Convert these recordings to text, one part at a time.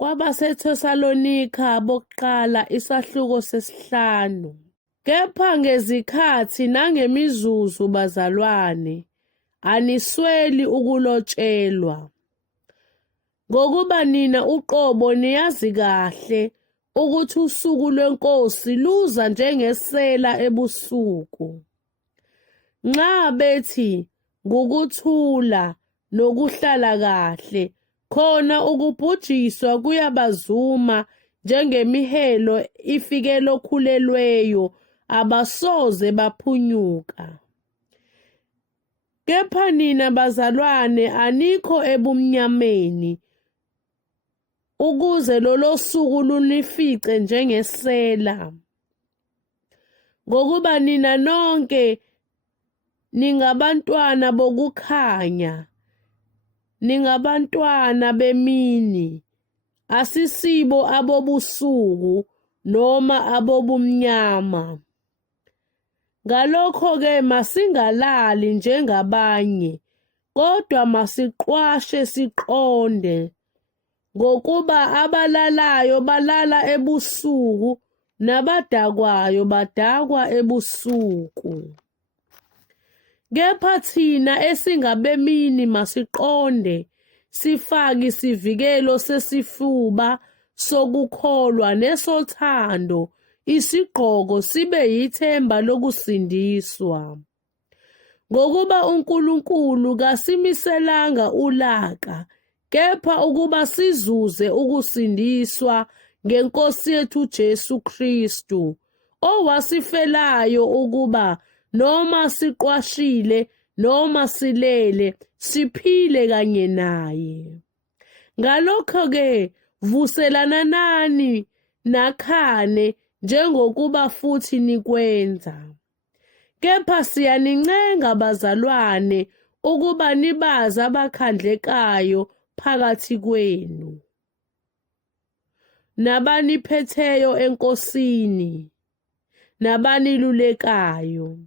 KwabaseThesalonika bokuqala isahluko 5. Kepha ngezikhathi nangemizuzu bazalwane, anisweli ukulotshelwa, ngokuba nina uqobo niyazi kahle ukuthi usuku lweNkosi luza njengesela ebusuku. Nxa bethi ngukuthula nokuhlala kahle, khona ukubhujiswa kuyabazuma njengemihelo ifike lokhulelweyo, abasoze baphunyuka. Kepha nina bazalwane anikho ebumnyameni, ukuze lolo suku lunifice njengesela, ngokuba nina nonke ningabantwana bokukhanya, ningabantwana bemini, asisibo abobusuku noma abobumnyama. Ngalokho-ke masingalali njengabanye, kodwa masiqwashe siqonde, ngokuba abalalayo balala ebusuku, nabadakwayo badakwa ebusuku. Kepha thina esingabemini masiqonde, sifake isivikelo sesifuba sokukholwa nesothando, isigqoko sibe yithemba lokusindiswa. Ngokuba uNkulunkulu kasimiselanga ulaka, kepha ukuba sizuze ukusindiswa ngeNkosi yethu Jesu Kristu, owasifelayo ukuba noma siqwashile noma silele siphile kanye naye. Ngalokho-ke vuselanani nakhane njengokuba futhi nikwenza. Kepha siyanincenga bazalwane ukuba nibaze abakhandlekayo phakathi kwenu, nabaniphetheyo eNkosini, nabanilulekayo.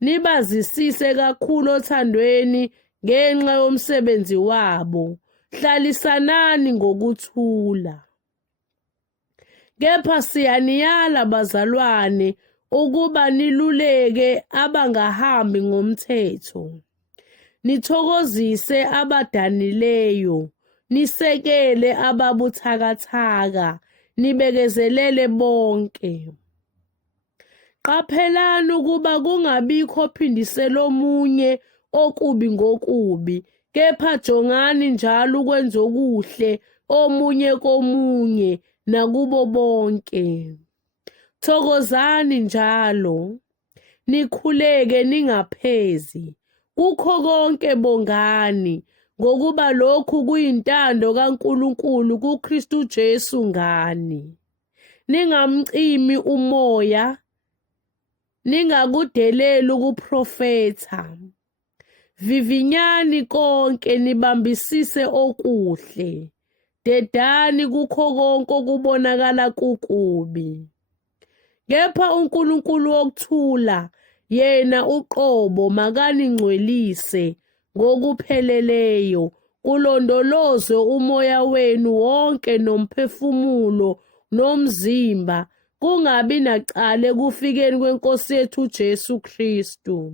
Nibazisise kakhulu othandweni ngenxa yomsebenzi wabo. Hlalisanani ngokuthula. Kepha siyaniyala bazalwane ukuba niluleke abangahambi ngomthetho, nithokozise abadanileyo, nisekele ababuthakathaka, nibekezelele bonke. Qaphelani ukuba kungabikho phindisela omunye okubi ngokubi, kepha jongani njalo ukwenza okuhle omunye komunye nakubo bonke. Thokozani njalo, nikhuleke ningaphezi, kukho konke bongani, ngokuba lokhu kuyintando kaNkulunkulu kuKristu Jesu ngani. Ningamcimi umoya, ningakudeleli ukuprofetha. Vivinyani konke, nibambisise okuhle. Dedani kukho konke okubonakala kukubi. Kepha uNkulunkulu wokuthula, yena uqobo, makaningcwelise ngokupheleleyo, kulondolozwe umoya wenu wonke nomphefumulo nomzimba, kungabi nacala ekufikeni kweNkosi yethu Jesu Kristu.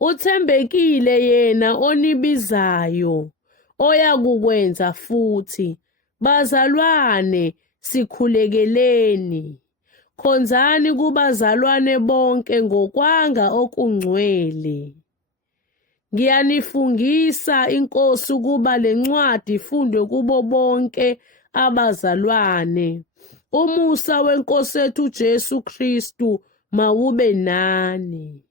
Uthembekile yena onibizayo, oyakukwenza futhi. Bazalwane, sikhulekeleni. Khonzani kubazalwane bonke ngokwanga okungcwele. Ngiyanifungisa iNkosi ukuba le ncwadi ifundwe kubo bonke abazalwane. Umusa weNkosi yethu Jesu Kristu mawube nani.